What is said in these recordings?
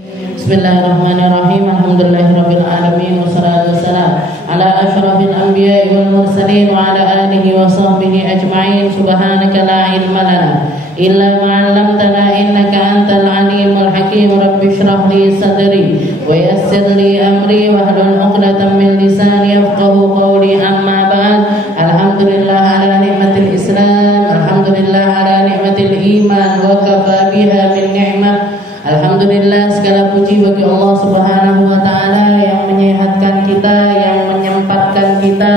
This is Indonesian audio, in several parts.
Bismillahirrahmanirrahim. Alhamdulillahirabbil alamin wassalatu wassalamu ala asyrafil anbiya'i wal mursalin wa ala alihi wa sahbihi ajma'in. Subhanaka la ilma lana illa ma 'allamtana innaka antal alimul hakim. Rabbi shrah li sadri wa yassir li amri wahlul 'uqdatam min lisani yafqahu qawli. Amma ba'd. Alhamdulillah ala nikmatil Islam, alhamdulillah ala nikmatil iman, wa kafa biha min ni'mah. Alhamdulillah, segala puji bagi Allah Subhanahu wa taala yang menyehatkan kita, yang menyempatkan kita,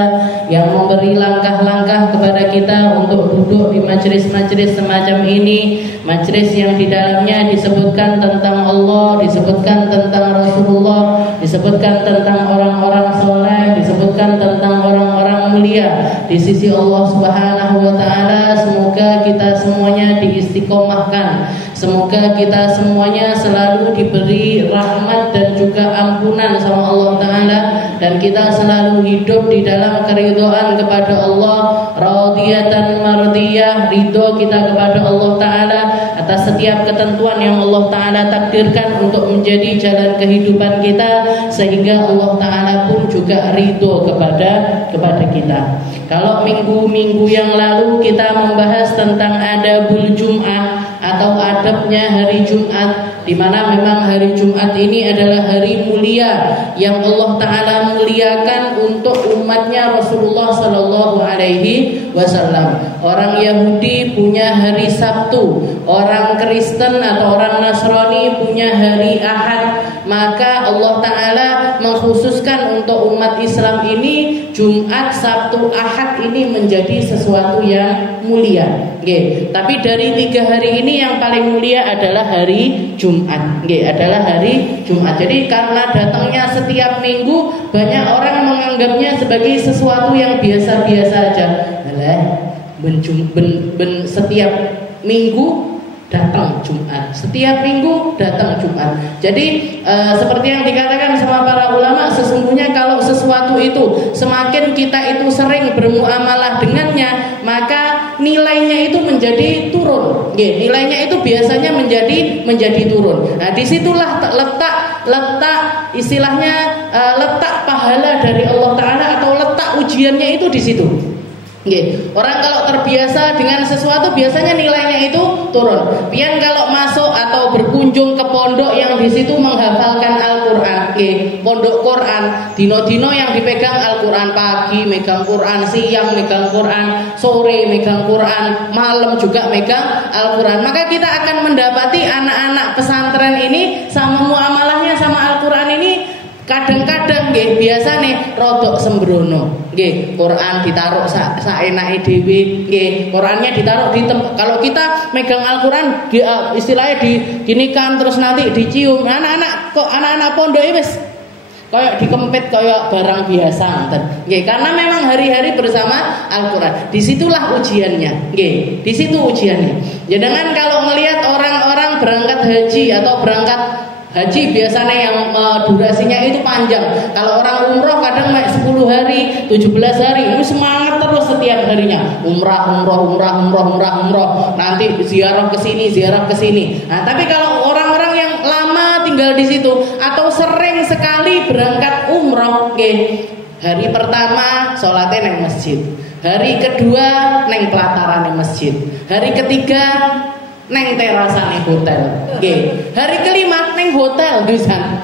yang memberi langkah-langkah kepada kita untuk duduk di majelis-majelis semacam ini, majelis yang di dalamnya disebutkan tentang Allah, disebutkan tentang Rasulullah, disebutkan tentang orang-orang soleh, disebutkan tentang orang-orang mulia di sisi Allah Subhanahu wa taala. Semoga kita semuanya diistiqomahkan, semoga kita semuanya selalu diberi rahmat dan juga ampunan sama Allah taala, dan kita selalu hidup di dalam keridhaan kepada Allah, radiyatan mardiyah, ridho kita kepada Allah taala atas setiap ketentuan yang Allah taala takdirkan untuk menjadi jalan kehidupan kita, sehingga Allah taala pun juga ridho kepada kita. Kalau minggu-minggu yang lalu kita membahas tentang adabul Jum'ah atau adabnya hari Jumat, di mana memang hari Jumat ini adalah hari mulia yang Allah taala muliakan untuk umatnya Rasulullah sallallahu alaihi wasallam. Orang Yahudi punya hari Sabtu, orang Kristen atau orang Nasrani punya hari Ahad. Maka Allah taala mengkhususkan untuk umat Islam ini Jumat, Sabtu, Ahad ini menjadi sesuatu yang mulia. Tapi dari 3 hari ini yang paling mulia adalah hari Jumat. Adalah hari Jumat. Jadi karena datangnya setiap minggu, banyak orang menganggapnya sebagai sesuatu yang biasa-biasa aja. Setiap minggu datang Jumat, setiap minggu datang Jumat. Jadi seperti yang dikatakan sama para ulama, sesungguhnya kalau sesuatu itu semakin kita itu sering bermuamalah dengannya, maka nilainya itu menjadi turun. Nilainya itu biasanya menjadi turun. Nah, disitulah letak istilahnya letak pahala dari Allah taala atau letak ujiannya itu di situ. Orang kalau terbiasa dengan sesuatu biasanya nilainya itu turun. Pian kalau masuk atau berkunjung ke pondok yang di situ menghafalkan Al-Qur'an, pondok Quran, dino-dino yang dipegang Al-Qur'an, pagi megang Quran, siang megang Quran, sore megang Quran, malam juga megang Al-Qur'an. Maka kita akan mendapati anak-anak pesantren ini sama muamalahnya sama Al-Qur'an ini kadang-kadang biasa nih rodok sembrono. Quran ditaruh saenake dhewe, Qurannya ditaruh di tempat. Kalau kita megang Al-Qur'an istilahnya diginikan terus nanti dicium. Anak-anak pondok wis kayak dikempit kayak barang biasa ngoten. Karena memang hari-hari bersama Al-Qur'an. Disitulah ujiannya. Di situ ujiannya. Jangan kalau melihat orang-orang berangkat haji atau berangkat haji biasanya yang durasinya itu panjang. Kalau orang umroh kadang 10 hari, 17 hari, ini semangat terus setiap harinya. Umrah. Nanti ziarah ke sini. Nah, tapi kalau orang-orang yang lama tinggal di situ atau sering sekali berangkat umroh, hari pertama sholatnya neng masjid, hari kedua neng pelataran masjid, hari ketiga neng terasane hotel. Hari kelima neng hotel dusan.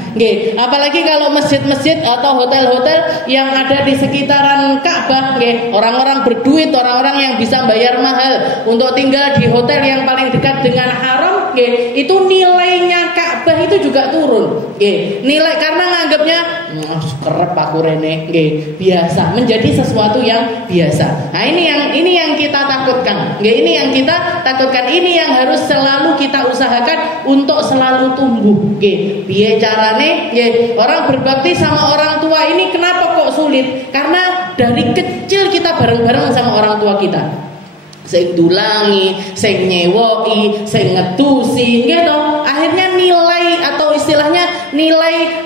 Apalagi kalau masjid-masjid atau hotel-hotel yang ada di sekitaran Ka'bah, orang-orang berduit, orang-orang yang bisa bayar mahal untuk tinggal di hotel yang paling dekat dengan haram, itu nilainya Ka'bah itu juga turun. Nilai karena nganggapnya kerep aku rene, biasa, menjadi sesuatu yang biasa. Nah, ini yang kita takutkan. Ini yang kita takutkan. Ini yang harus selalu kita usahakan untuk selalu tumbuh. Piye carane? Orang berbakti sama orang tua ini kenapa kok sulit? Karena dari kecil kita bareng-bareng sama orang tua kita. Sing dulangi, sing nyewoki, sing ngedusi, gitu. Akhirnya nilai atau istilahnya nilai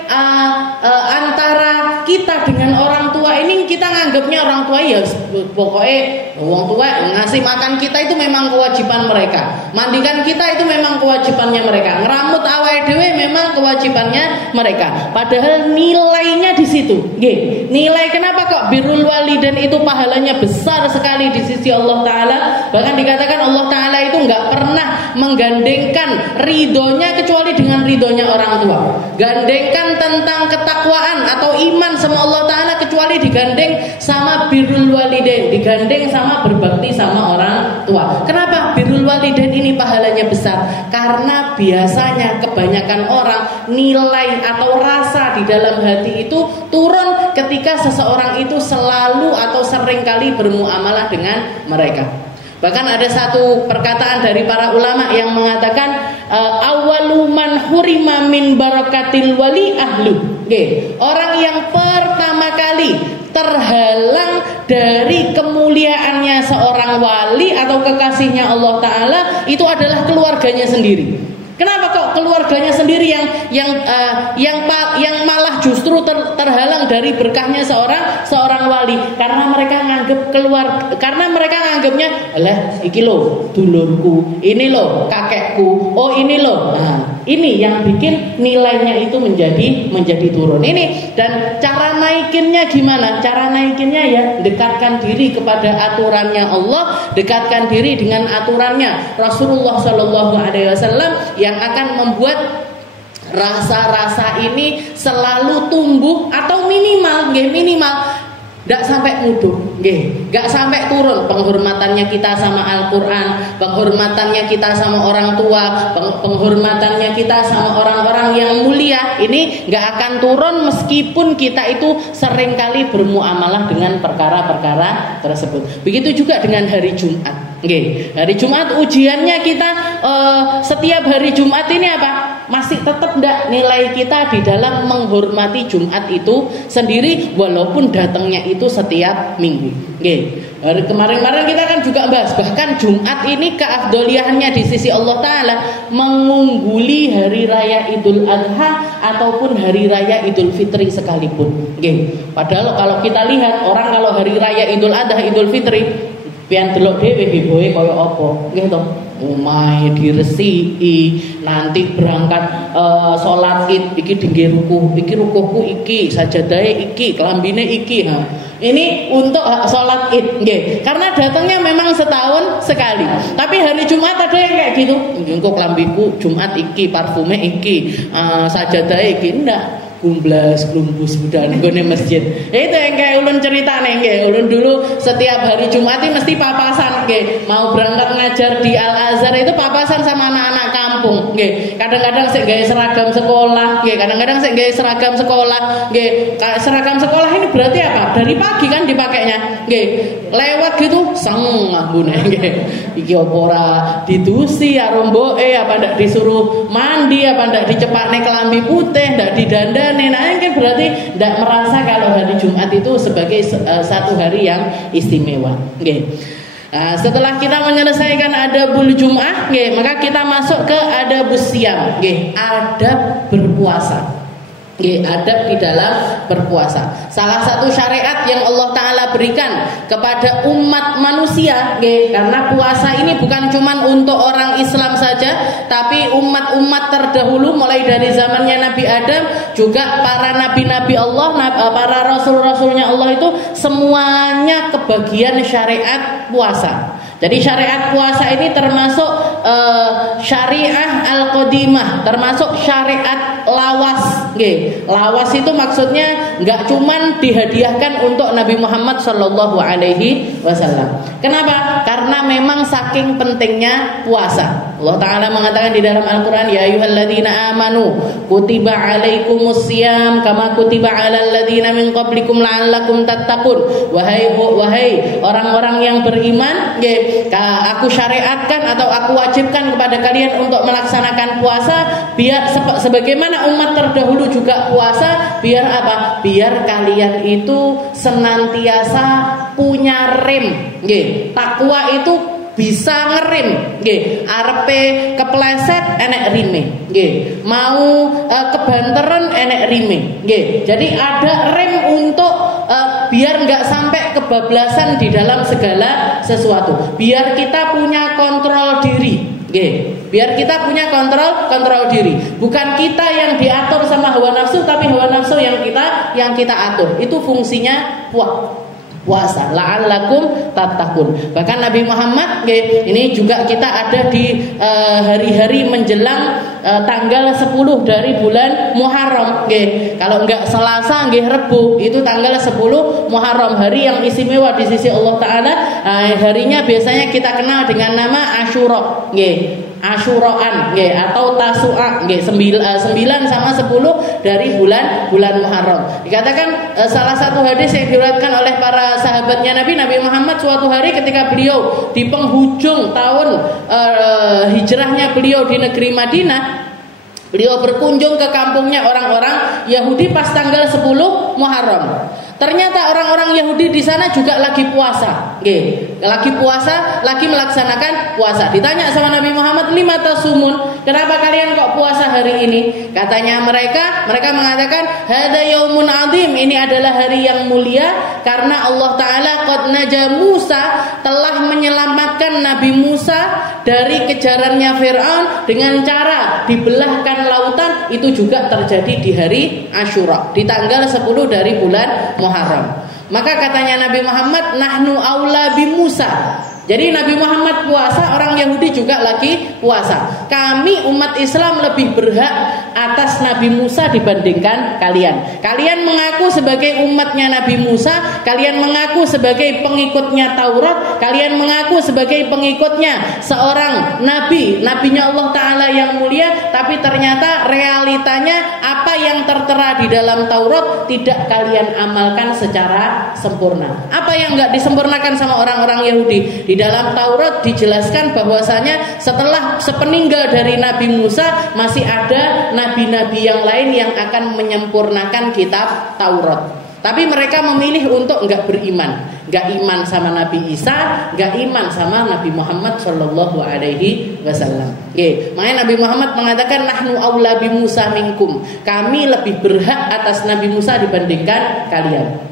antara kita dengan orang tua ini kita nganggapnya orang tua ya pokoknya wong tua ngasih makan kita itu memang kewajiban mereka. Mandikan kita itu memang kewajibannya mereka. Ngeramut awake dhewe memang kewajibannya mereka. Padahal nilainya di situ. Nggih. Nilai kenapa kok birrul walidain itu pahalanya besar sekali di sisi Allah Taala? Bahkan dikatakan Allah Taala itu enggak pernah menggandengkan ridhonya kecuali dengan ridhonya orang tua. Gandengkan tentang ketakwaan atau iman sama Allah Ta'ala kecuali digandeng sama birrul walidain, digandeng sama berbakti sama orang tua. Kenapa birrul walidain ini pahalanya besar? Karena biasanya kebanyakan orang nilai atau rasa di dalam hati itu turun ketika seseorang itu selalu atau seringkali bermuamalah dengan mereka. Bahkan ada satu perkataan dari para ulama yang mengatakan awwalu man hurima min barakatil wali ahlu. Orang yang pertama kali terhalang dari kemuliaannya seorang wali atau kekasihnya Allah Ta'ala itu adalah keluarganya sendiri. Kenapa kok keluarganya sendiri yang malah justru terhalang dari berkahnya seorang wali? Karena mereka nganggapnya alah iki lo dulurku, ini lo kakekku, oh ini lo. Nah, ini yang bikin nilainya itu menjadi turun. Ini dan cara naikinnya gimana? Cara naikinnya ya dekatkan diri kepada aturannya Allah, dekatkan diri dengan aturannya Rasulullah Shallallahu Alaihi Wasallam yang akan membuat rasa-rasa ini selalu tumbuh atau minimal nggak sampai mudhuh, nggak sampai turun penghormatannya kita sama Al-Quran, penghormatannya kita sama orang tua, penghormatannya kita sama orang-orang yang mulia. Ini nggak akan turun meskipun kita itu seringkali bermuamalah dengan perkara-perkara tersebut. Begitu juga dengan hari Jumat. Hari Jumat ujiannya kita setiap hari Jumat ini apa? Masih tetap enggak nilai kita di dalam menghormati Jumat itu sendiri walaupun datangnya itu setiap minggu. Hari kemarin-kemarin kita kan juga bahas bahkan Jumat ini keafdoliannya di sisi Allah Ta'ala mengungguli hari raya Idul Adha ataupun hari raya Idul Fitri sekalipun. Padahal kalau kita lihat orang kalau hari raya Idul Adha Idul Fitri pian delok dhewe hebohe kaya apa nggih to omahe diresiki nanti berangkat salat Id iki dingge rukuh iki rukuhku iki sajadahe iki kelambine iki ini untuk salat Id nggih karena datangnya memang setahun sekali tapi hari Jumat ada yang kayak gitu engko kelambiku Jumat iki parfume iki sajadahe iki ndak kumblas klumbus budak nggone masjid. Itu yang kayak ulun ceritane nggih. Ulun dulu setiap hari Jumat mesti papasan nggih. Mau berangkat ngajar di Al Azhar itu papasan sama anak-anak kampung nggih. Kadang-kadang sik gawe seragam sekolah nggih, kadang-kadang sik gawe seragam sekolah nggih. Seragam sekolah ini berarti apa? Dari pagi kan dipakainya nggih. Lewat gitu seng ambune nggih. Iki apa ora didusi karo mboke apa ndak disuruh mandi apa ndak dicepakne kelambi putih ndak didandan. Nah, kan berarti tidak merasa kalau hari Jumat itu sebagai satu hari yang istimewa. Nah, setelah kita menyelesaikan adabul Jum'ah, maka kita masuk ke adabus siyam, adab berpuasa. Adab di dalam berpuasa. Salah satu syariat yang Allah Ta'ala berikan kepada umat manusia, karena puasa ini bukan cuma untuk orang Islam saja, tapi umat-umat terdahulu mulai dari zamannya Nabi Adam, juga para nabi-nabi Allah, para rasul-rasulnya Allah itu semuanya kebagian syariat puasa. Jadi syariat puasa ini termasuk syariah al-qadimah, termasuk syariat lawas. Lawas itu maksudnya nggak cuman dihadiahkan untuk Nabi Muhammad Sallallahu Alaihi Wasallam. Kenapa? Karena memang saking pentingnya puasa. Allah Ta'ala mengatakan di dalam Al-Quran, ya ayyuhalladzina amanu kutiba alaikumus siyam kama kutiba alal ladzina min qablikum la'allakum tattaqun. Wahai orang-orang yang beriman, aku syariatkan atau aku wajibkan kepada kalian untuk melaksanakan puasa biar sebagaimana umat terdahulu juga puasa, biar apa? Biar kalian itu senantiasa punya rem. Takwa itu bisa ngerem, nggih. Arepe kepleset enek rime, nggih. Mau kebanteran enek rime, nggih. Jadi ada rem untuk biar nggak sampai kebablasan di dalam segala sesuatu. Biar kita punya kontrol diri, nggih. Biar kita punya kontrol diri. Bukan kita yang diatur sama hawa nafsu, tapi hawa nafsu yang kita atur. Itu fungsinya puasa, la'allakum tattaqun. Bahkan Nabi Muhammad ini juga kita ada di hari-hari menjelang tanggal 10 dari bulan Muharram. Kalau enggak Selasa nggih Rebu, itu tanggal 10 Muharram, hari yang istimewa di sisi Allah Taala. Harinya biasanya kita kenal dengan nama Asyura, Asyuraan, atau Tasu'a, 9 sama 10 dari bulan Muharram. Dikatakan salah satu hadis yang diriwayatkan oleh para sahabatnya Nabi Muhammad, suatu hari ketika beliau di penghujung tahun hijrahnya beliau di negeri Madinah, beliau berkunjung ke kampungnya orang-orang Yahudi pas tanggal 10 Muharram. Ternyata orang-orang Yahudi di sana juga lagi puasa, lagi melaksanakan puasa. Ditanya sama Nabi Muhammad, lima tasumun, kenapa kalian kok puasa hari ini? Katanya mereka mengatakan, hada yaumun azim, ini adalah hari yang mulia karena Allah Taala qad naja Musa, telah menyelamatkan Nabi Musa dari kejarannya Fir'aun dengan cara dibelahkan lautan. Itu juga terjadi di hari Asyura, di tanggal 10 dari bulan Muharram. Maka katanya Nabi Muhammad, nahnu aula bi Musa. Jadi Nabi Muhammad puasa, orang Yahudi juga lagi puasa. Kami umat Islam lebih berhak atas Nabi Musa dibandingkan kalian. Kalian mengaku sebagai umatnya Nabi Musa, kalian mengaku sebagai pengikutnya Taurat, kalian mengaku sebagai pengikutnya seorang nabinya Allah Ta'ala yang mulia, tapi ternyata realitanya apa yang tertera di dalam Taurat tidak kalian amalkan secara sempurna. Apa yang enggak disempurnakan sama orang-orang Yahudi? Di dalam Taurat dijelaskan bahwasanya setelah sepeninggal dari Nabi Musa masih ada nabi-nabi yang lain yang akan menyempurnakan kitab Taurat. Tapi mereka memilih untuk enggak beriman, enggak iman sama Nabi Isa, enggak iman sama Nabi Muhammad sallallahu alaihi wasallam. Makanya Nabi Muhammad mengatakan nahnu aula bi Musa minkum. Kami lebih berhak atas Nabi Musa dibandingkan kalian.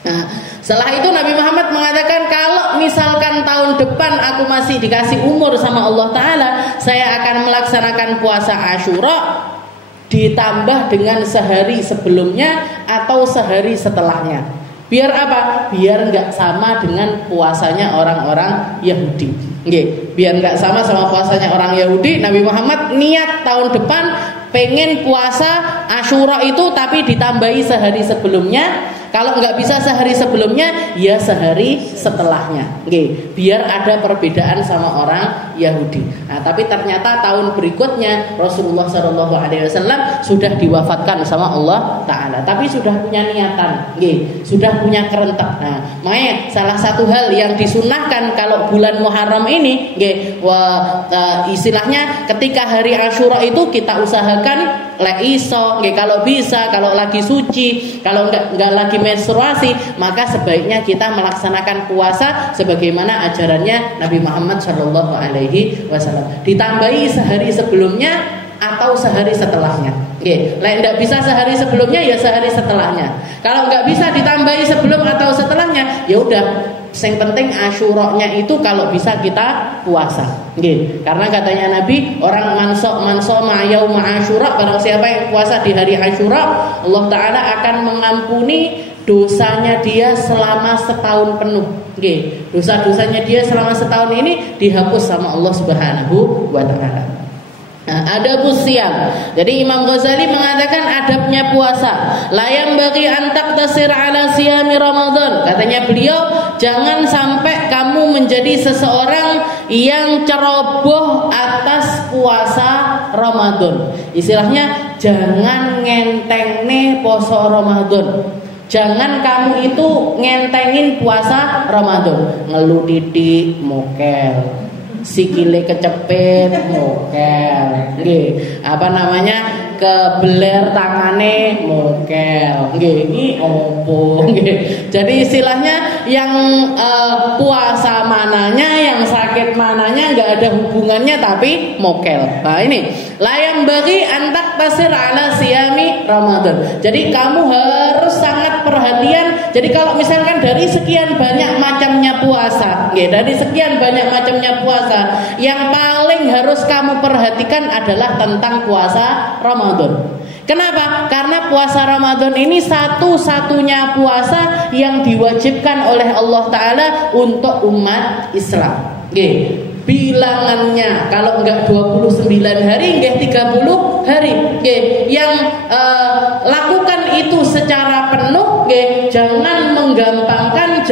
Nah, setelah itu Nabi Muhammad mengatakan, kalau misalkan tahun depan aku masih dikasih umur sama Allah Ta'ala, saya akan melaksanakan puasa Asyura ditambah dengan sehari sebelumnya atau sehari setelahnya. Biar apa? Biar nggak sama dengan puasanya orang-orang Yahudi. Biar nggak sama puasanya orang Yahudi, Nabi Muhammad niat tahun depan pengen puasa Asyura itu tapi ditambahi sehari sebelumnya. Kalau nggak bisa sehari sebelumnya, ya sehari setelahnya. Biar ada perbedaan sama orang Yahudi. Nah, tapi ternyata tahun berikutnya Rasulullah SAW sudah diwafatkan sama Allah Ta'ala. Tapi sudah punya niatan, sudah punya kerentak. Nah, makanya salah satu hal yang disunahkan kalau bulan Muharram ini, istilahnya ketika hari Asyura itu kita usahakan iso, kalau bisa, kalau lagi suci, kalau nggak lagi menstruasi, maka sebaiknya kita melaksanakan puasa sebagaimana ajarannya Nabi Muhammad Shallallahu Alaihi Wasallam. Ditambahi sehari sebelumnya atau sehari setelahnya. Nggak bisa sehari sebelumnya, ya sehari setelahnya. Kalau nggak bisa ditambahi sebelum atau setelahnya, ya udah. Yang penting Asyuranya itu kalau bisa kita puasa. Karena katanya Nabi, orang mansoma yauma Asyura, barang siapa yang puasa di hari Asyura, Allah Ta'ala akan mengampuni dosanya dia selama setahun penuh. Dosa-dosanya dia selama setahun ini dihapus sama Allah Subhanahu wa Ta'ala. Adabus siyam. Jadi Imam Ghazali mengatakan adabnya puasa, la yanbaghi an taqtasir ala siyami Ramadan. Katanya beliau, jangan sampai kamu menjadi seseorang yang ceroboh atas puasa Ramadan. Istilahnya jangan ngentengne poso Ramadan. Jangan kamu itu ngentengin puasa Ramadan. Ngeluh titik mokel, sikile kecepet mokel, kebeler tangane mokel. Nggih, iki opo nggih. Jadi istilahnya yang puasa mananya, yang sakit mananya enggak ada hubungannya tapi mokel. Nah, ini layam bagi antak tasir ala siyami Ramadan. Jadi kamu harus sangat perhatian. Jadi kalau misalkan dari sekian banyak macamnya puasa, nggih, dari sekian banyak macamnya puasa, yang paling harus kamu perhatikan adalah tentang puasa Ramadan. Kenapa? Karena puasa Ramadan ini satu-satunya puasa yang diwajibkan oleh Allah Ta'ala untuk umat Islam. Nggih. Bilangannya kalau enggak 29 hari, enggak 30 hari. Nggih. Yang lakukan itu secara penuh, nggih. Jangan menggampangkan,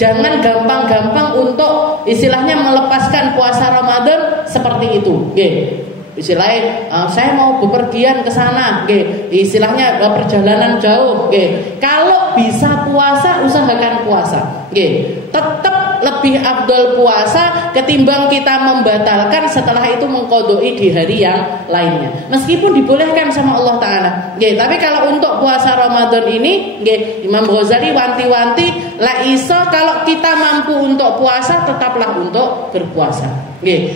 jangan gampang-gampang untuk istilahnya melepaskan puasa Ramadan seperti itu. Nggih. Istilahnya saya mau bepergian ke sana, istilahnya perjalanan jauh, kalau bisa puasa usahakan puasa, tetap lebih afdol puasa ketimbang kita membatalkan setelah itu mengqodoi di hari yang lainnya, meskipun dibolehkan sama Allah Ta'ala. Tapi kalau untuk puasa Ramadan ini, Imam Ghazali wanti-wanti la iso, kalau kita mampu untuk puasa tetaplah untuk berpuasa.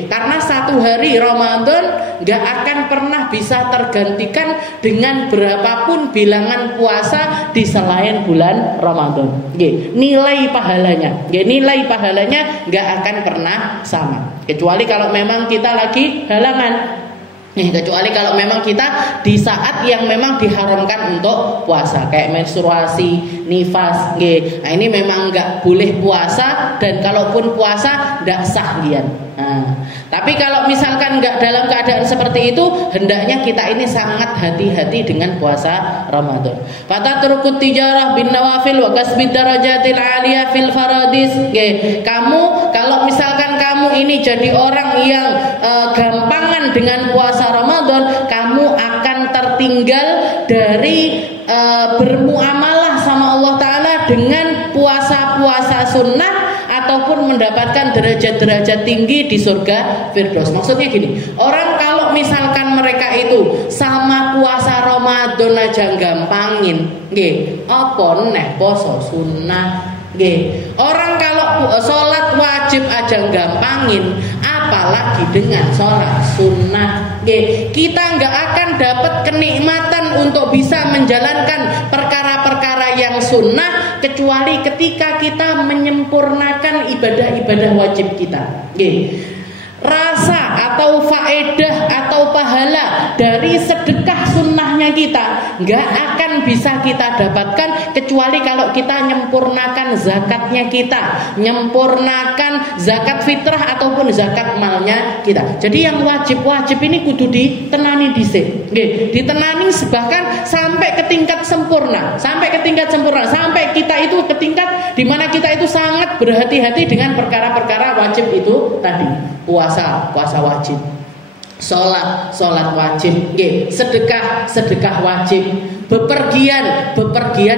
Karena satu hari Ramadan gak akan pernah bisa tergantikan dengan berapapun bilangan puasa di selain bulan Ramadan. Nilai pahalanya gak akan pernah sama, kecuali kalau memang kita lagi halangan. Kecuali kalau memang kita di saat yang memang diharamkan untuk puasa, kayak menstruasi, nifas, nah ini memang nggak boleh puasa, dan kalaupun puasa nggak sah gian. Tapi kalau misalkan nggak dalam keadaan seperti itu, hendaknya kita ini sangat hati-hati dengan puasa Ramadan. Fatatrukut tijarah bin nawafil wa kasbid darajatil aliyah fil faradis. Kamu kalau misalkan kamu ini jadi orang yang gampangan dengan puasa Ramadan, kamu akan tertinggal dari bermuamalah sama Allah Ta'ala dengan puasa-puasa sunnah ataupun mendapatkan derajat-derajat tinggi di surga Firdaus. Maksudnya gini, orang kalau misalkan mereka itu sama puasa Ramadan aja gampangin, apa neh poso sunnah. Orang kalau sholat wajib aja gampangin, apalagi dengan sholat sunnah. Kita nggak akan dapat kenikmatan untuk bisa menjalankan perkara-perkara yang sunnah kecuali ketika kita menyempurnakan ibadah-ibadah wajib kita. Rasa atau faedah atau pahala dari sedekah sunnahnya kita nggak akan bisa kita dapatkan kecuali kalau kita nyempurnakan zakatnya kita, nyempurnakan zakat fitrah ataupun zakat malnya kita. Jadi yang wajib-wajib ini kudu ditenani dhisik, ditenani bahkan sampai ke tingkat sempurna, sampai kita itu ke tingkat di mana kita itu sangat berhati-hati dengan perkara-perkara wajib itu tadi. Puasa wajib, sholat wajib, sedekah wajib, bepergian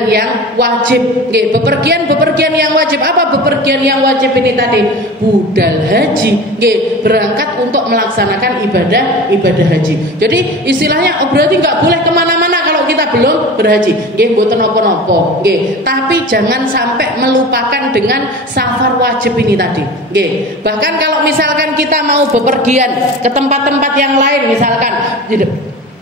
yang wajib, bepergian yang wajib. Apa bepergian yang wajib ini tadi? Budal haji, berangkat untuk melaksanakan ibadah haji. Jadi istilahnya berarti nggak boleh kemana-mana kalau kita belum berhaji, mboten napa-napa, tapi jangan sampai melupakan dengan safar wajib ini tadi. Bahkan kalau misalkan kita mau bepergian ke tempat-tempat yang lain, misalkan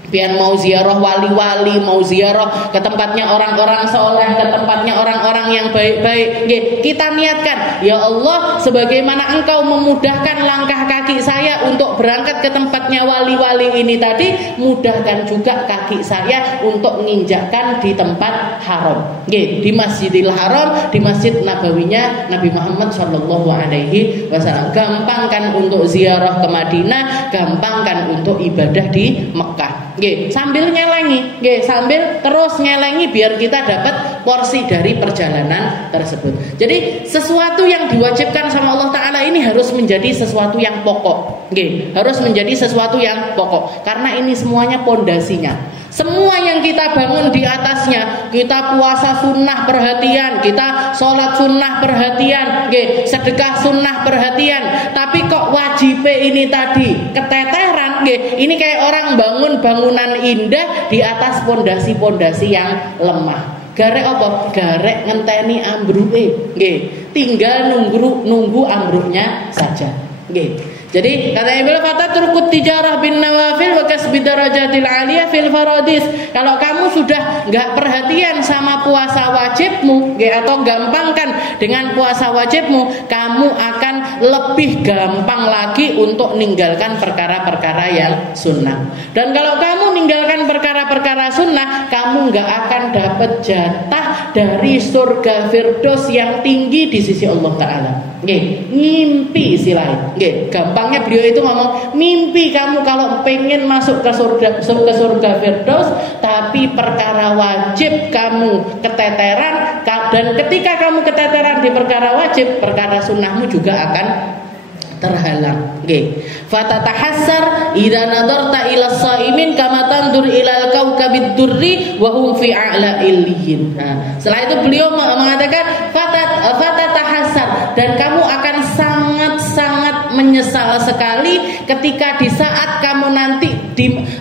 pian mau ziarah wali-wali, mau ziarah ke tempatnya orang-orang soleh, ke tempatnya orang-orang yang baik-baik, kita niatkan, ya Allah, sebagaimana Engkau memudahkan langkah kaki saya untuk berangkat ke tempatnya wali-wali ini tadi, mudahkan juga kaki saya untuk menginjakkan di tempat haram, di Masjidil Haram, di Masjid Nabawinya Nabi Muhammad SAW. Gampangkan untuk ziarah ke Madinah, gampangkan untuk ibadah di Mekah. Sambil nyelengi, sambil terus nyelengi biar kita dapat porsi dari perjalanan tersebut. Jadi sesuatu yang diwajibkan sama Allah Ta'ala ini harus menjadi sesuatu yang pokok, harus menjadi sesuatu yang pokok, karena ini semuanya pondasinya. Semua yang kita bangun di atasnya, kita puasa sunnah perhatian, kita sholat sunnah perhatian, sedekah sunnah perhatian, tapi kok wajib ini tadi keteteran, nggih. Ini kayak orang bangun bangunan indah di atas pondasi-pondasi yang lemah. Garek apa? Garek ngenteni ambruke, nggih. Tinggal nunggu ambruknya saja, nggih. Jadi kata Ibnu Fatatruqut tijarah bin nawafil wa kasbi darajatil aliyah fil faradis. Kalau kamu sudah enggak perhatian sama puasa wajibmu, atau gampangkan dengan puasa wajibmu, kamu akan lebih gampang lagi untuk meninggalkan perkara-perkara yang sunnah. Dan kalau kamu meninggalkan perkara-perkara sunnah, kamu enggak akan dapat jatah dari surga Firdaus yang tinggi di sisi Allah Ta'ala. Ngimpi istilahnya. Gampangnya beliau itu ngomong, mimpi kamu kalau pengen masuk ke surga Firdaus, tapi perkara wajib kamu keteteran, dan ketika kamu keteteran di perkara wajib, perkara sunnahmu juga akan terhalang. Fatatahassar idza nadarta ila shaimin kama tandur ilal kaukabid durri wa hum fi a'la illiyin. Setelah itu beliau mengatakan fatatahassar, dan kamu akan sangat menyesal sekali ketika di saat kamu nanti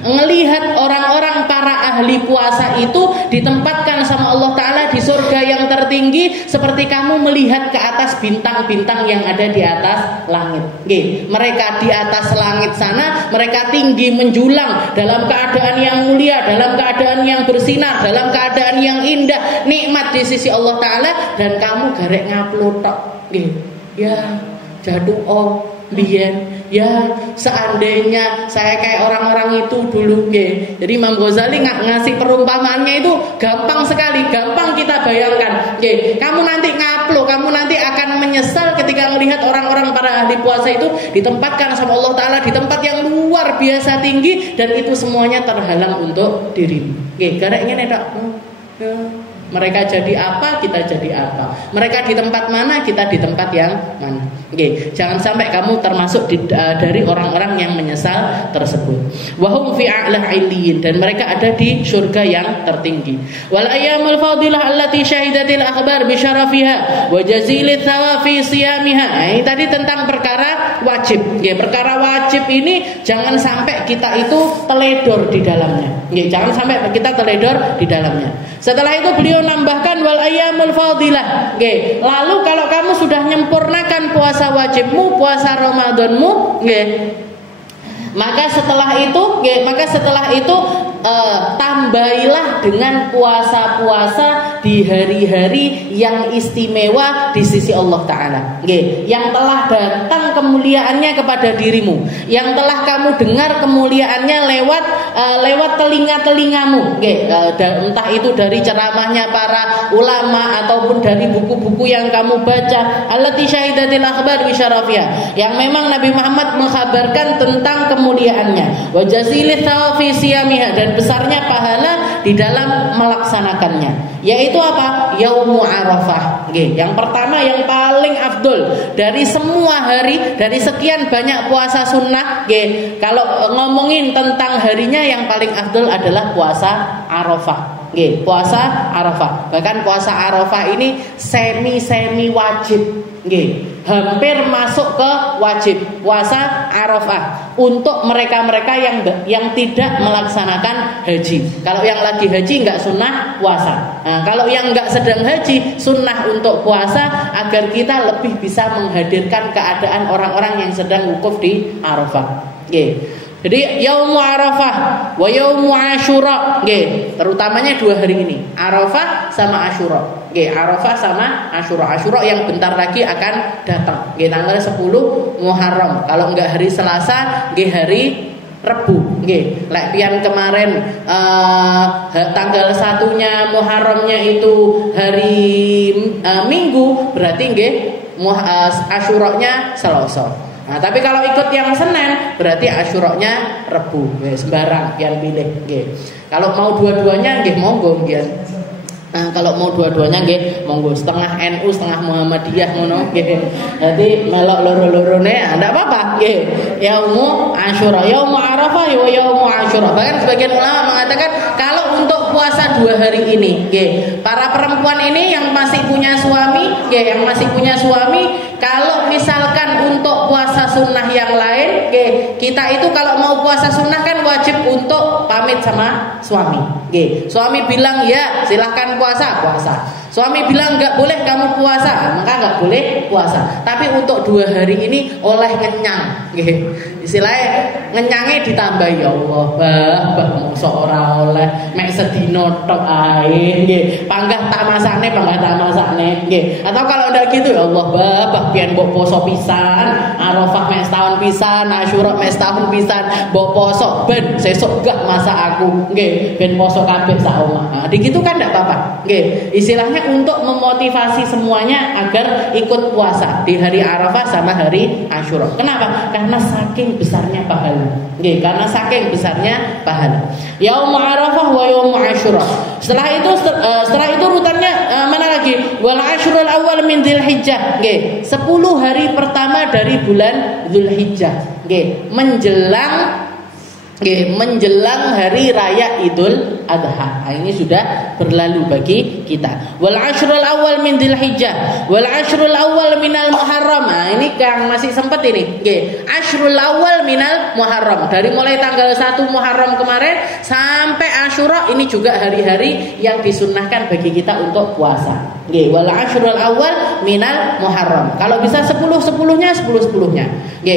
melihat orang-orang para ahli puasa itu ditempatkan sama Allah Ta'ala di surga yang tertinggi, seperti kamu melihat ke atas bintang-bintang yang ada di atas langit. Mereka di atas langit sana, mereka tinggi menjulang dalam keadaan yang mulia, dalam keadaan yang bersinar, dalam keadaan yang indah, nikmat di sisi Allah Ta'ala, dan kamu garek ngaplotok. Ya jatuh biyen, ya seandainya saya kayak orang-orang itu dulu, nggih. Jadi Imam Ghazali ngasih perumpamaannya itu gampang sekali, gampang kita bayangkan, nggih. Kamu nanti ngaplo, kamu nanti akan menyesal ketika melihat orang-orang para ahli puasa itu ditempatkan sama Allah Ta'ala di tempat yang luar biasa tinggi, dan itu semuanya terhalang untuk dirimu. Nggih, garek ngene tok. Mereka jadi apa, kita jadi apa. Mereka di tempat mana, kita di tempat yang mana. Oke, jangan sampai kamu termasuk dari orang-orang yang menyesal tersebut. Wahum fi a'la illiyin, dan mereka ada di surga yang tertinggi. Wal ayyamul fadilah allati syahidatil akhbar bi syarafiha wa jazilit thawafi siyamiha. Ini tadi tentang perkara wajib. Ya, perkara wajib ini jangan sampai kita itu teledor di dalamnya. Ya, jangan sampai kita teledor di dalamnya. Setelah itu beliau nambahkan wal ayyamul fadilah. Nggih. Lalu kalau kamu sudah menyempurnakan puasa wajibmu, puasa Ramadanmu, nggih. Maka setelah itu tambahilah dengan puasa-puasa di hari-hari yang istimewa di sisi Allah Ta'ala, yang telah datang kemuliaannya kepada dirimu, yang telah kamu dengar kemuliaannya lewat telinga-telingamu, entah itu dari ceramahnya para ulama ataupun dari buku-buku yang kamu baca, allati syahidatil akhbar bi syarafiha, yang memang Nabi Muhammad mengkhabarkan tentang kemuliaannya, wa jazilith thawafi siyamiha, dan besarnya pahala di dalam melaksanakannya, yaitu apa? Yaumu Arafah. Yang pertama, yang paling afdol dari semua hari, dari sekian banyak puasa sunnah, kalau ngomongin tentang harinya, yang paling afdol adalah puasa Arafah. Puasa Arafah. Bahkan puasa Arafah ini semi wajib. Hampir masuk ke wajib puasa Arafah untuk mereka-mereka yang tidak melaksanakan haji. Kalau yang lagi haji nggak sunnah puasa. Nah, kalau yang nggak sedang haji, sunnah untuk puasa agar kita lebih bisa menghadirkan keadaan orang-orang yang sedang wukuf di Arafah. Jadi Yaumu Arafah wa Yaumu Asyura, terutamanya 2 hari ini, Arafah sama Asyura. Arafah sama Asyura. Asyura yang bentar lagi akan datang, tanggal 10 Muharram. Kalau enggak hari Selasa, hari Rebu. Lek pian kemarin tanggal 1-nya Muharramnya itu hari Minggu, berarti Asyuranya Selasa. Nah, tapi kalau ikut yang Senin berarti Asyuranya Rebu. Sembarang yang pilih. Kalau mau dua-duanya monggo nggih. Nah, kalau mau dua-duanya monggo, setengah NU setengah Muhammadiyah ngono nggih. Dadi melok loro-lorone ndak apa-apa nggih. Yaumu Asyura, Yaumu Arafah, Yaumu Asyura. Bahkan sebagian ulama mengatakan kalau untuk puasa 2 hari ini, para perempuan ini yang masih punya suami, kalau misalkan untuk puasa sunnah yang lain, kita itu kalau mau puasa sunnah kan wajib untuk pamit sama suami. Suami bilang ya silahkan puasa. Suami bilang nggak boleh kamu puasa, maka nggak boleh puasa. Tapi untuk 2 hari ini oleh ngenyang, istilahnya ngenyangnya ditambah ya Allah, mosok ora oleh mek sedino tok ae, panggah tak masakne. Atau kalau ndak gitu ya Allah, pian mbok poso pisan, Arafah mek setahun pisan, Asyura mek setahun pisan, mbok poso ben sesuk gak masak aku, ben poso kabeh sak omah. Nah, dikitu kan ndak apa-apa, istilahnya untuk memotivasi semuanya agar ikut puasa di hari Arafah sama hari Asyura. Kenapa? Karena saking besarnya pahala. Karena saking besarnya pahala. Yaum Arafah wa yaum Asyura. Setelah itu rutannya mana lagi? Wal Asyrul Awal min Dzulhijjah. 10 hari pertama dari bulan Dzulhijjah. Menjelang hari raya Idul Adha. Ini sudah berlalu bagi kita. Wal ashrul awal min Dzulhijjah wal ashrul awal minal Muharram. Ini yang masih sempat ini. Ashrul awal minal Muharram. Dari mulai tanggal 1 Muharram kemarin sampai Asyura, ini juga hari-hari yang disunnahkan bagi kita untuk puasa. Wal ashrul awal minal Muharram. Kalau bisa 10-10-nya.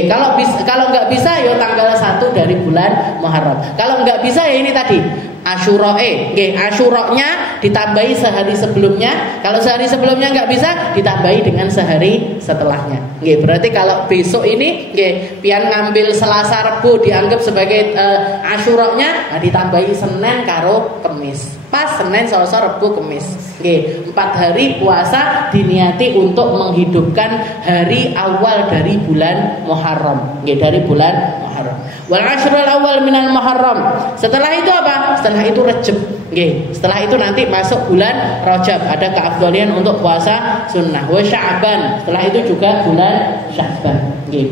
Kalau nggak bisa ya tanggal 1 dari bulan Muharram. Kalau nggak bisa ya ini tadi Asyuranya ditambahi sehari sebelumnya. Kalau sehari sebelumnya nggak bisa, ditambahi dengan sehari setelahnya. Berarti kalau besok ini pian ngambil Selasa Rebu dianggap sebagai Asyuranya, ditambahi Senin karo Kemis. Pas Senin, Selasa, Rebu, Kemis. 4 hari puasa diniati untuk menghidupkan hari awal dari bulan Muharram. Dari bulan Muharram. Wal ashrul awal minal Muharram. Setelah itu apa? Setelah itu Rajab. Setelah itu nanti masuk bulan Rajab. Ada keafdalian untuk puasa sunnah. Wa Sya'ban. Setelah itu juga bulan Sya'ban.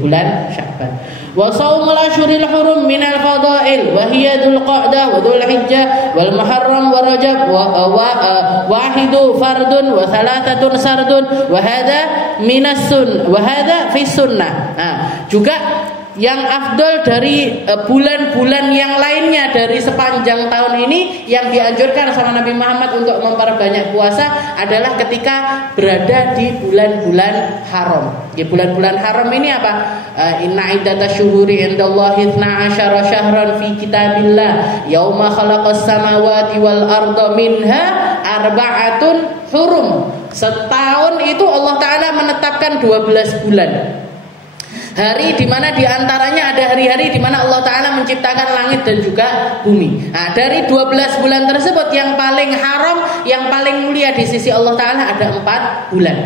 Bulan Sya'ban. Wa shaumul ashhuril hurum minal fadail wa hiya Dzulqa'dah wa Dzulhijjah wal Muharram wa Rajab wa wahidu fardun wa thalathatun sardun wa hadha minas sun wa hadha fi sunnah. Juga yang afdol dari bulan-bulan yang lainnya dari sepanjang tahun ini, yang dianjurkan sama Nabi Muhammad untuk memperbanyak puasa adalah ketika berada di bulan-bulan haram. Bulan-bulan haram ini apa? Inna iddatash syuhuri indallahi 12 syahran fi kitabillah yauma khalaqas samawati wal arda minha arba'atun hurum. Setahun itu Allah Ta'ala menetapkan 12 bulan. Hari di mana diantaranya ada hari-hari di mana Allah Ta'ala menciptakan langit dan juga bumi. Dari 12 bulan tersebut yang paling haram, yang paling mulia di sisi Allah Ta'ala ada 4 bulan.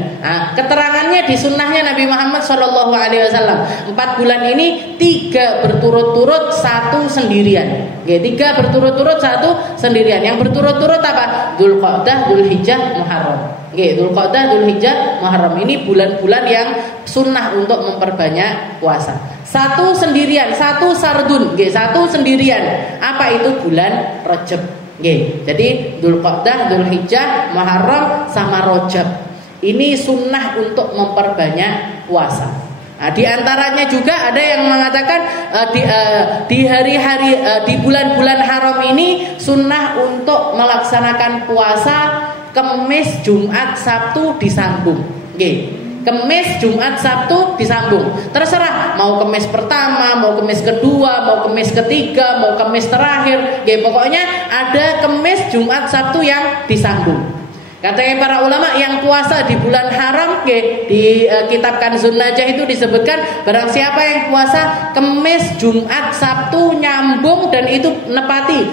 Keterangannya di sunnahnya Nabi Muhammad SAW. 4 bulan ini 3 berturut-turut, 1 sendirian. 3 berturut-turut, 1 sendirian. Yang berturut-turut apa? Dzulqa'dah, Dzulhijjah, Muharram. Dzulqa'dah, Dzulhijjah, Muharram. Ini bulan-bulan yang sunnah untuk memperbanyak puasa. 1 sendirian, 1 sardun, 1 sendirian. Apa itu? Bulan Rajab. Jadi Dzulqa'dah, Dzulhijjah, Muharram sama Rajab. Ini sunnah untuk memperbanyak puasa. Di antaranya juga ada yang mengatakan di hari-hari di bulan-bulan haram ini sunnah untuk melaksanakan puasa Kemis, Jumat, Sabtu disambung. Kemis, Jumat, Sabtu disambung. Terserah mau Kemis pertama, mau Kemis kedua, mau Kemis ketiga, mau Kemis terakhir. Pokoknya ada Kemis, Jumat, Sabtu yang disambung. Katanya para ulama yang puasa di bulan haram, di kitab Kanzun Najah itu disebutkan barang siapa yang puasa Kemis, Jumat, Sabtu nyambung dan itu nepati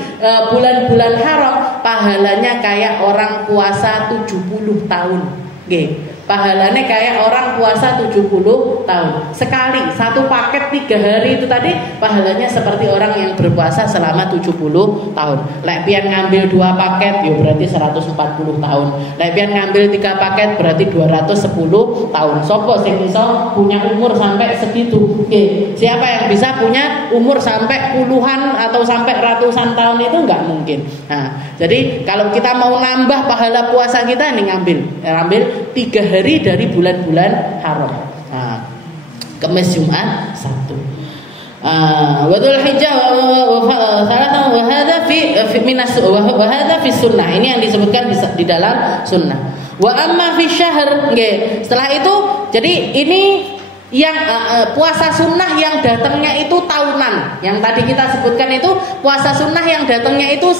bulan-bulan haram, pahalanya kayak orang puasa 70 tahun. Pahalanya kayak orang puasa 70 tahun. Sekali 1 paket 3 hari itu tadi pahalanya seperti orang yang berpuasa selama 70 tahun. Lek pian ngambil 2 paket ya berarti 140 tahun. Lek pian ngambil 3 paket berarti 210 tahun. Sopo sing iso punya umur sampai segitu? Siapa yang bisa punya umur sampai puluhan atau sampai ratusan tahun? Itu enggak mungkin. Jadi kalau kita mau nambah pahala puasa kita nih ngambil 3 hari dari bulan-bulan haram. Kemis, Jumat, Sabtu. Wa Dzulhijjah wa hadza fi sunnah. Ini yang disebutkan di dalam sunnah. Wa amma fi syahr, nggih. Setelah itu, jadi ini yang puasa sunnah yang datangnya itu tahunan. Yang tadi kita sebutkan itu puasa sunnah yang datangnya itu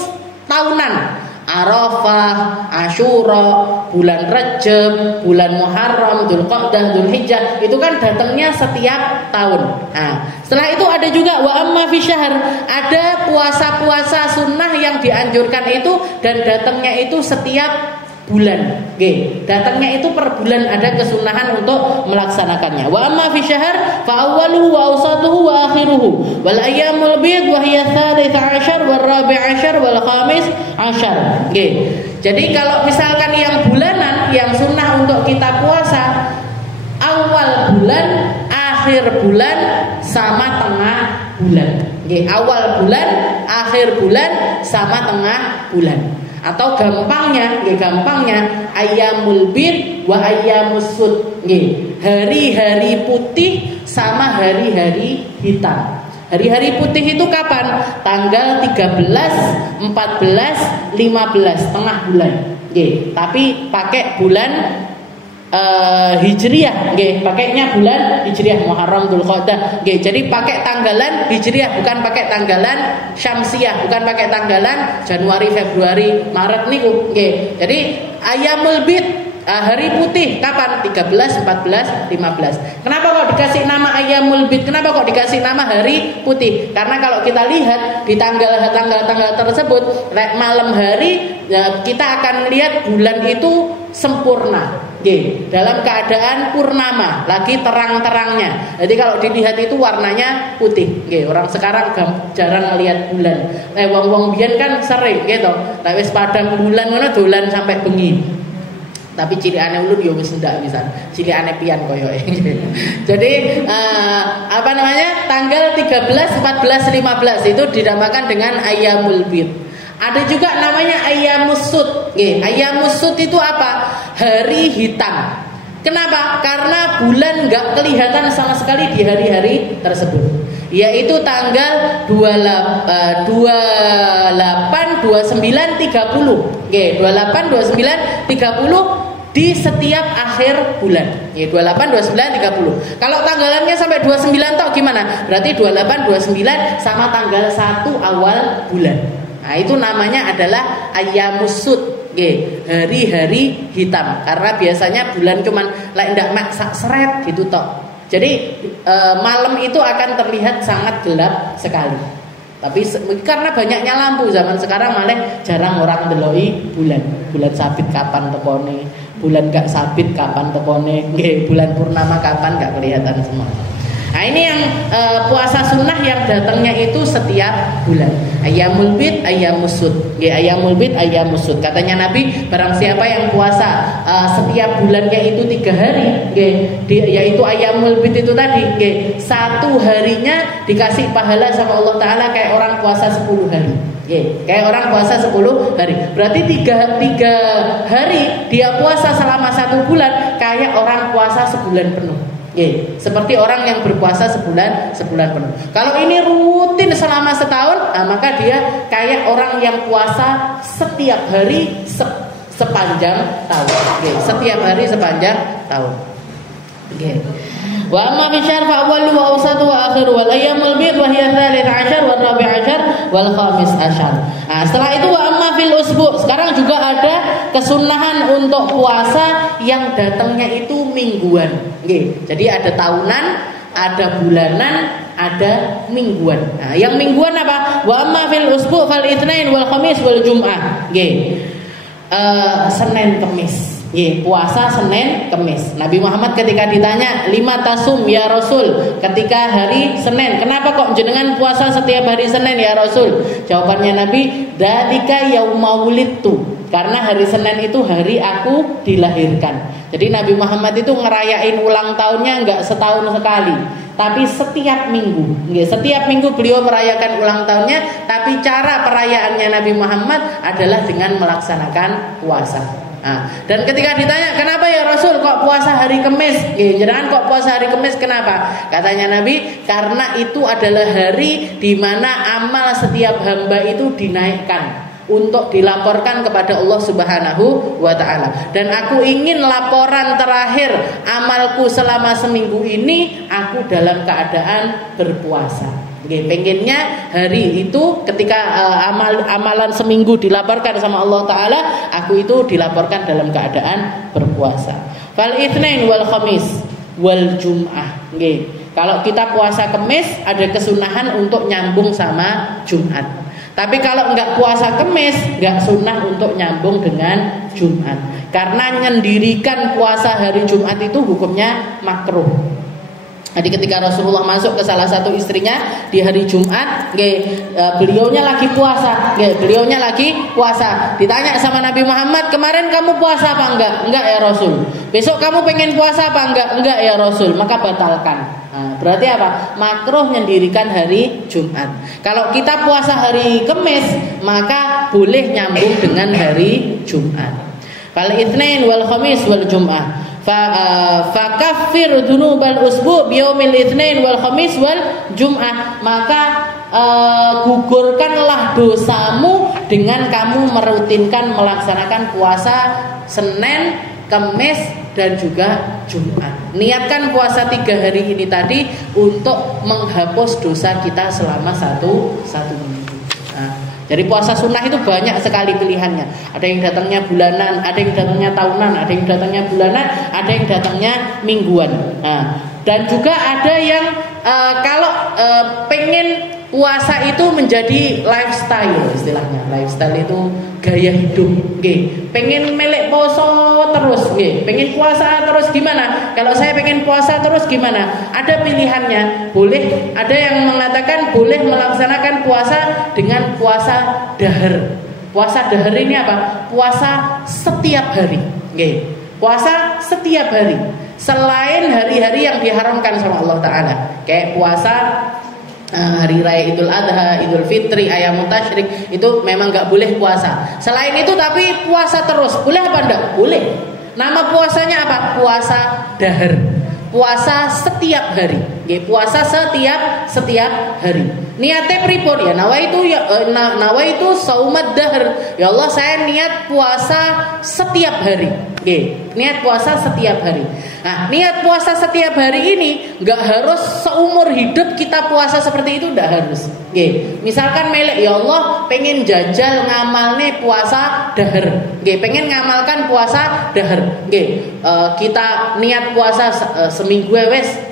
tahunan. Arafah, Asyura, bulan Rajab, bulan Muharram, Dzulqa'dah, Dzulhijjah, itu kan datangnya setiap tahun. Nah, setelah itu ada juga wa amma fi syahr, ada puasa-puasa sunnah yang dianjurkan itu dan datangnya itu setiap bulan. Oke, datangnya itu per bulan ada kesunahan untuk melaksanakannya. Wa amma fi syahr fa awwaluhu wa awsatuhu wa akhiruhu wal ayyamul bid wa hiya tsalitsah asyar wal rabi' asyar wal khamis asyar. Oke. Jadi kalau misalkan yang bulanan yang sunnah untuk kita puasa awal bulan, akhir bulan sama tengah bulan. Oke, awal bulan, akhir bulan sama tengah bulan. Atau gampangnya ayyamul bid wa ayyamus sud. Hari-hari putih sama hari-hari hitam. Hari-hari putih itu kapan? Tanggal 13, 14, 15 tengah bulan. Tapi pakai bulan Hijriyah, pakainya bulan Hijriyah, Muharram, Dzulqa'dah. Jadi pakai tanggalan Hijriyah, bukan pakai tanggalan Syamsiyah, bukan pakai tanggalan Januari, Februari, Maret niku. Jadi ayyamul bid, hari putih kapan? 13, 14, 15. Kenapa kok dikasih nama ayyamul bid? Kenapa kok dikasih nama hari putih? Karena kalau kita lihat di tanggal-tanggal tersebut, malam hari kita akan lihat bulan itu sempurna. Dalam keadaan purnama, lagi terang-terangnya. Jadi kalau dilihat itu warnanya putih. Orang sekarang jarang melihat bulan. Wong-wong biyen kan sering gitu. Lah wis padang bulan ngono dolan sampai bengi. Tapi cilikane ulun ya wis ndak bisa. Cilikane pian koyoke. Jadi tanggal 13, 14, 15 itu dinamakan dengan ayyamul bid. Ada juga namanya ayyamus sud. Ayyamus sud itu apa? Hari hitam. Kenapa? Karena bulan nggak kelihatan sama sekali di hari-hari tersebut. Yaitu tanggal 28, 29, 30. 28, 29, 30 di setiap akhir bulan. 28, 29, 30. Kalau tanggalannya sampai 29 toh gimana? Berarti 28, 29 sama tanggal 1 awal bulan. Nah, itu namanya adalah ayyamus sud, hari-hari hitam. Karena biasanya bulan cuman ndak sak seret gitu toh. Jadi malam itu akan terlihat sangat gelap sekali. Tapi karena banyaknya lampu zaman sekarang malah jarang orang ndeloki bulan. Bulan sabit kapan tekone, bulan gak sabit kapan tekone, bulan purnama kapan gak kelihatan semua. Nah ini yang puasa sunnah yang datangnya itu setiap bulan. Ayyamul bid, ayyamus sud. Ayyamul bid, ayyamus sud. Katanya Nabi, barang siapa yang puasa setiap bulannya itu 3 hari, yaitu ayyamul bid itu tadi, satu harinya dikasih pahala sama Allah Ta'ala kayak orang puasa 10 hari. Kayak orang puasa 10 hari. Berarti 3 hari dia puasa selama 1 bulan kayak orang puasa sebulan penuh. Seperti orang yang berpuasa sebulan penuh. Kalau ini rutin selama setahun, maka dia kayak orang yang puasa setiap hari sepanjang tahun. Setiap hari sepanjang tahun. Wa amma fi syahr fa awwalu wa awsatu wa akhiru wal ayyamul bid wa hiya tsalitsah asyar wal rabi' asyar wal khamis asyar. Nah, setelah itu wa amma fil usbu'. Sekarang juga ada kesunahan untuk puasa yang datangnya itu mingguan. Jadi ada tahunan, ada bulanan, ada mingguan. Nah, yang mingguan apa? Wa amma fil usbu' fal itsnain wal khamis wal jum'ah. Senin Kamis. Puasa Senin Kamis. Nabi Muhammad ketika ditanya, "Lima tasum ya Rasul?" Ketika hari Senin, "Kenapa kok jenengan puasa setiap hari Senin ya Rasul?" Jawabannya Nabi, "Dzalika yauma wulidtu." Karena hari Senin itu hari aku dilahirkan. Jadi Nabi Muhammad itu ngerayain ulang tahunnya enggak setahun sekali, tapi setiap minggu. Setiap minggu beliau merayakan ulang tahunnya, tapi cara perayaannya Nabi Muhammad adalah dengan melaksanakan puasa. Dan ketika ditanya, kenapa ya Rasul kok puasa hari Kamis? Jangan kok puasa hari Kamis, kenapa? Katanya Nabi, karena itu adalah hari di mana amal setiap hamba itu dinaikkan untuk dilaporkan kepada Allah Subhanahu wa ta'ala. Dan aku ingin laporan terakhir amalku selama seminggu ini, aku dalam keadaan berpuasa. Pengennya hari itu ketika amalan seminggu dilaporkan sama Allah Ta'ala, aku itu dilaporkan dalam keadaan berpuasa. Fal itsnain wal khamis wal jum'ah. Kalau kita puasa Kamis, ada kesunahan untuk nyambung sama Jumat. Tapi kalau enggak puasa Kamis, enggak sunnah untuk nyambung dengan Jumat. Karena nyendirikan puasa hari Jumat itu hukumnya makruh. Jadi ketika Rasulullah masuk ke salah satu istrinya di hari Jumat, beliaunya lagi puasa, Ditanya sama Nabi Muhammad, kemarin kamu puasa apa enggak? Enggak ya Rasul. Besok kamu pengen puasa apa enggak? Enggak ya Rasul. Maka batalkan. Berarti apa? Makruh nyendirikan hari Jumat. Kalau kita puasa hari Kamis, maka boleh nyambung dengan hari Jumat. Fal itsnain wal khamis wal jum'ah. Fakaffir dzunubal usbu biyaumil itsnain wal khamis wal jum'ah. Maka gugurkanlah dosamu dengan kamu merutinkan melaksanakan puasa Senin, Kamis dan juga Jumat. Niatkan puasa 3 hari ini tadi untuk menghapus dosa kita selama satu minggu. Jadi puasa sunnah itu banyak sekali pilihannya. Ada yang datangnya bulanan, ada yang datangnya tahunan, ada yang datangnya bulanan, ada yang datangnya mingguan. Dan juga ada yang kalau pengen puasa itu menjadi lifestyle, istilahnya lifestyle itu gaya hidup. Pengen melek poso terus, pengen puasa terus gimana? Kalau saya pengen puasa terus gimana? Ada pilihannya. Boleh, ada yang mengatakan boleh melaksanakan puasa dengan puasa dahar. Puasa dahar ini apa? Puasa setiap hari. Puasa setiap hari. Selain hari-hari yang diharamkan sama Allah Ta'ala, kayak puasa hari raya Idul Adha, Idul Fitri, Ayamut Tasyrik, itu memang gak boleh puasa. Selain itu tapi puasa terus, boleh apa enggak? Boleh. Nama puasanya apa? Puasa dahar. Puasa setiap hari. Puasa setiap hari. Niatnya pripun ya? Nawaitu saumad dahar. Ya Allah, saya niat puasa setiap hari. Niat puasa setiap hari. Nah, niat puasa setiap hari ini nggak harus seumur hidup kita puasa seperti itu, nggak harus. Misalkan melek, ya Allah, pengen jajal ngamalne puasa dahar. Pengen ngamalkan puasa dahar. Kita niat puasa seminggu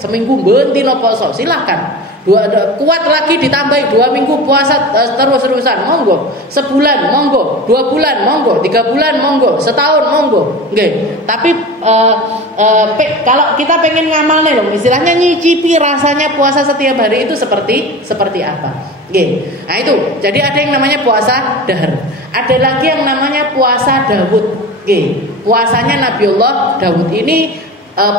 seminggu bentino poso, silahkan. Kuat lagi ditambahi 2 minggu puasa terus-terusan, monggo. Sebulan monggo, 2 bulan monggo, 3 bulan monggo, setahun monggo. Tapi kalau kita pengen ngamalnya loh, istilahnya nyicipi rasanya puasa setiap hari itu seperti apa. Nah itu, jadi ada yang namanya puasa dahar. Ada lagi yang namanya puasa Daud. Puasanya Nabiullah Daud ini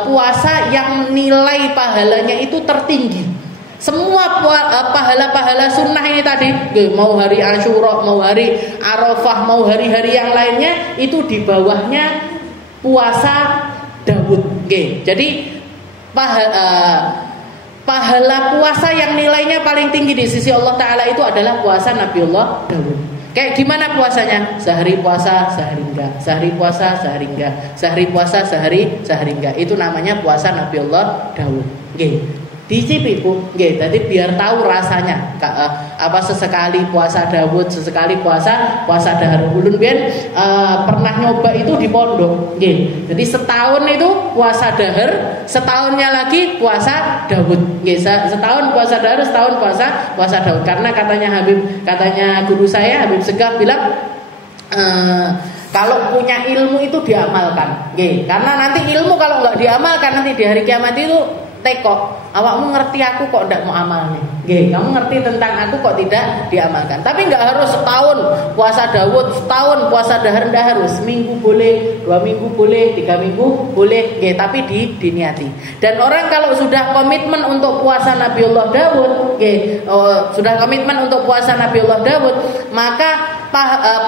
puasa yang nilai pahalanya itu tertinggi. Semua pahala-pahala sunnah ini tadi, mau hari Asyura, mau hari Arafah, mau hari-hari yang lainnya, itu di bawahnya puasa Daud. Jadi pahala puasa yang nilainya paling tinggi di sisi Allah Ta'ala itu adalah puasa Nabiullah Daud. Kayak gimana puasanya? Sehari puasa, sehari enggak. Sehari puasa, sehari enggak. Sehari puasa, sehari enggak. Itu namanya puasa Nabiullah Daud. Dicipi Bu, jadi biar tahu rasanya. Sesekali puasa Daud, sesekali puasa dahar. Ulun biyen pernah nyoba itu di pondok. Jadi setahun itu puasa dahar, setahunnya lagi puasa Daud. Setahun puasa dahar, setahun puasa Daud. Karena katanya guru saya Habib Segaf bilang, kalau punya ilmu itu diamalkan. Karena nanti ilmu kalau nggak diamalkan, nanti di hari kiamat itu teko, awakmu ngerti aku kok tidak mau amalnya. Kamu ngerti tentang aku kok tidak diamalkan. Tapi nggak harus setahun puasa Daud, setahun puasa dahar, nggak harus. Seminggu boleh, 2 minggu boleh, 3 minggu boleh. Tapi diniati. Dan orang kalau sudah komitmen untuk puasa Nabiullah Daud, sudah komitmen untuk puasa Nabiullah Daud, maka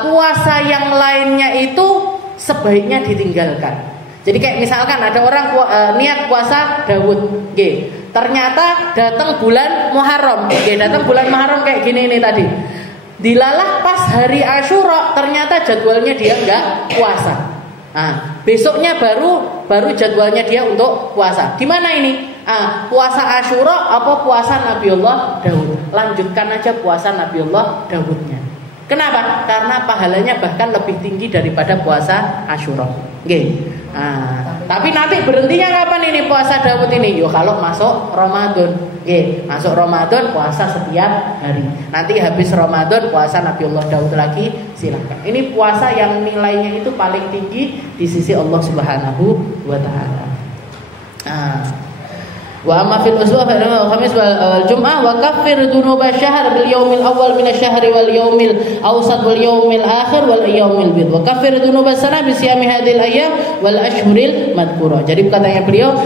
puasa yang lainnya itu sebaiknya ditinggalkan. Jadi kayak misalkan ada orang niat puasa Daud, ternyata datang bulan Muharram, datang bulan Muharram kayak gini ini tadi. Dilalah pas hari Asyura ternyata jadwalnya dia enggak puasa. Nah, besoknya baru jadwalnya dia untuk puasa. Gimana ini? Puasa Asyura apa puasa Nabiullah Daud? Lanjutkan aja puasa Nabiullah Daudnya. Kenapa? Karena pahalanya bahkan lebih tinggi daripada puasa Asyura. Tapi nanti berhentinya kapan ini puasa Daud ini? Yo kalau masuk Ramadan. Masuk Ramadan puasa setiap hari. Nanti habis Ramadan puasa Nabiullah Daud lagi, silakan. Ini puasa yang nilainya itu paling tinggi di sisi Allah Subhanahu wa taala. Wa amma fil usbuh fa innahu khamis wal jum'ah wa kaffir dunuba syahr bil yaumil awwal min asy-syahri wal yaumil awsat wal yaumil akhir wal yaumil bid wa kaffir dunuba sana bi siyami hadhil ayyam wal ashhuril madhkura. Jadi katanya beliau,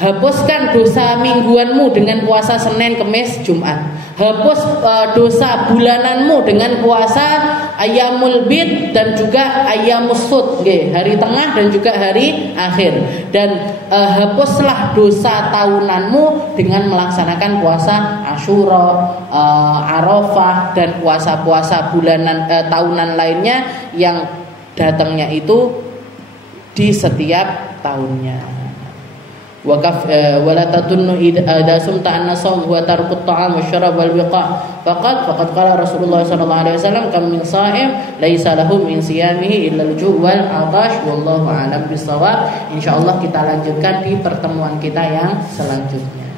hapuskan dosa mingguanmu dengan puasa Senin, Kamis, Jumat. Hapus dosa bulananmu dengan puasa Ayyamul Bid dan juga Ayyamus Sud, hari tengah dan juga hari akhir. Dan hapuslah dosa tahunanmu dengan melaksanakan puasa Asyura, Arafah dan puasa-puasa bulanan tahunan lainnya yang datangnya itu di setiap tahunnya. ولا تظن إذا سمت أن الصوم هو ترك الطعام والشراب والوقاء فقد قال رسول الله صلى الله عليه وسلم كم من صائم ليس له من صيامه إلا الجوع والعطش والله أعلم بالصواب. Insyaallah kita lanjutkan di pertemuan kita yang selanjutnya.